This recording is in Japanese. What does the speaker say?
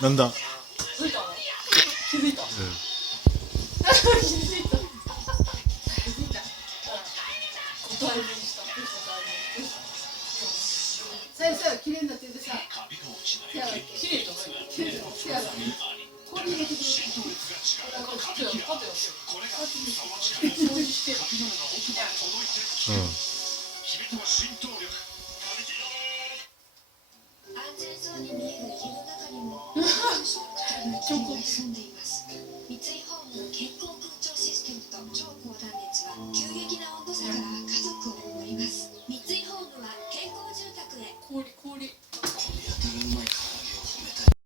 なんだ。気づいたの？気づいた。気づいた。気づいた。答えにした。先生は綺麗になっててさ。綺麗じゃない。綺麗だ。これ入れてくれ。なんか縦やってよ。掃除して。安全そうに見える家の中にも多種の方が住んでいます。三井ホームの健康空調システムと超高断熱は急激な温度差から家族を守ります。三井ホームは健康住宅へ。氷。